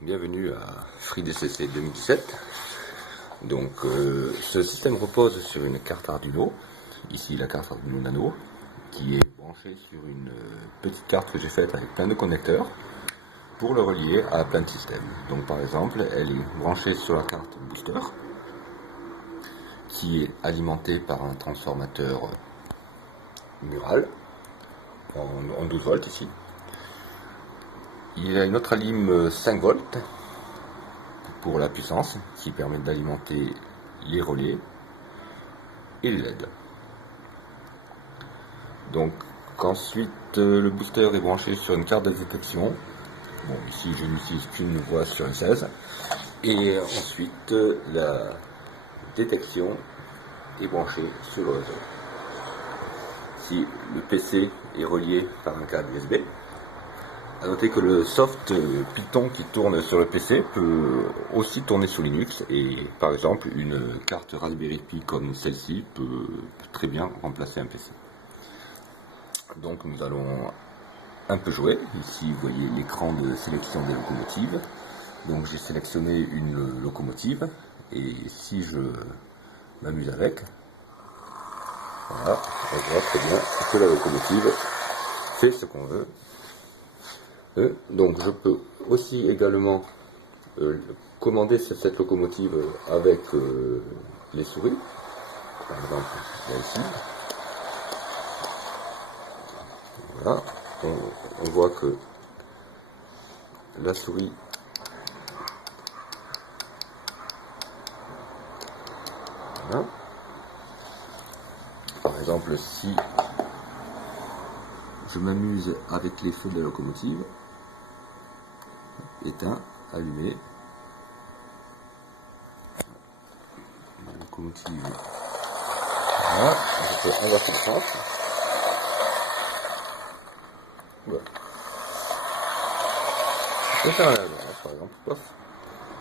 Bienvenue à FreeDCC 2017. Donc ce système repose sur une carte Arduino, ici la carte Arduino Nano, qui est branchée sur une petite carte que j'ai faite avec plein de connecteurs pour le relier à plein de systèmes. Donc par exemple, elle est branchée sur la carte Booster, qui est alimentée par un transformateur mural en 12 volts ici. Il y a une autre alim 5 volts pour la puissance qui permet d'alimenter les relais et les LED. Donc ensuite le booster est branché sur une carte de détection. Bon, ici je n'utilise qu'une voie sur une 16. Et ensuite la détection est branchée sur le réseau. Si le PC est relié par un câble USB. A noter que le soft Python qui tourne sur le PC peut aussi tourner sous Linux et par exemple une carte Raspberry Pi comme celle-ci peut très bien remplacer un PC. Donc nous allons un peu jouer. Ici vous voyez l'écran de sélection des locomotives. Donc j'ai sélectionné une locomotive et si je m'amuse avec, voilà, on voit très bien que la locomotive fait ce qu'on veut. Donc je peux aussi également commander cette locomotive avec les souris, par exemple là ici. Voilà, on voit que la souris voilà. Par exemple si je m'amuse avec les feux de la locomotive, éteint, allumé, la locomotive, voilà, je peux inverser le sens, voilà. Je peux faire un arrêt d'urgence par exemple, pof.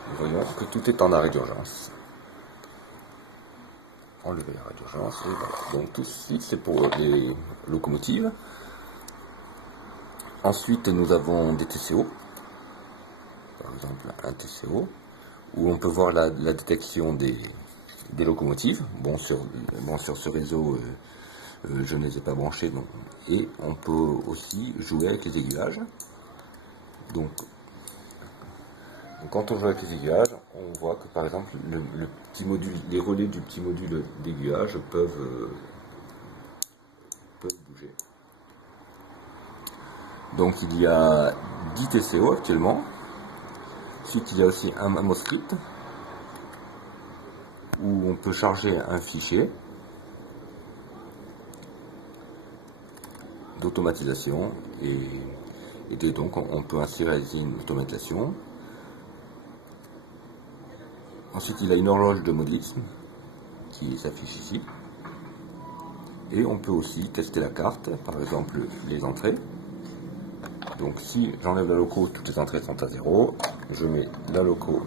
Nous voyons que tout est en arrêt d'urgence. Enlever l'arrêt d'urgence, et voilà. Donc tout ceci c'est pour les locomotives. Ensuite nous avons des TCO. Par exemple un TCO, où on peut voir la détection des locomotives. Bon, sur ce réseau, je ne les ai pas branchés, donc, et on peut aussi jouer avec les aiguillages. Donc quand on joue avec les aiguillages, on voit que par exemple le petit module, les relais du petit module d'aiguillage peuvent bouger. Donc il y a 10 TCO actuellement. Ensuite, il y a aussi un MoScript où on peut charger un fichier d'automatisation et donc on peut ainsi réaliser une automatisation. Ensuite, il y a une horloge de modisme qui s'affiche ici. Et on peut aussi tester la carte, par exemple les entrées. Donc si j'enlève la loco, toutes les entrées sont à 0. Je mets la loco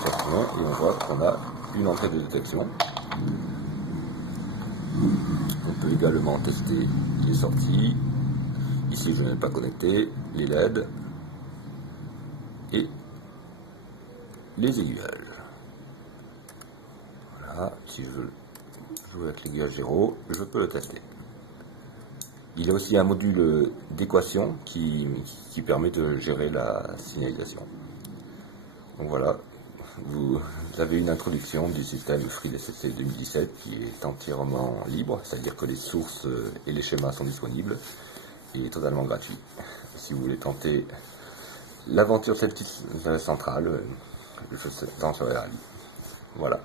sur 1 et on voit qu'on a une entrée de détection. On peut également tester les sorties. Ici je n'ai pas connecté, les LED et les aiguillages. Voilà, si je veux jouer avec l'aiguillage 0, je peux le tester. Il y a aussi un module d'équation qui permet de gérer la signalisation. Donc voilà, vous avez une introduction du système FreeDCC 2017 qui est entièrement libre, c'est-à-dire que les sources et les schémas sont disponibles et totalement gratuit. Si vous voulez tenter l'aventure cette centrale, j'en serai ravi. Voilà.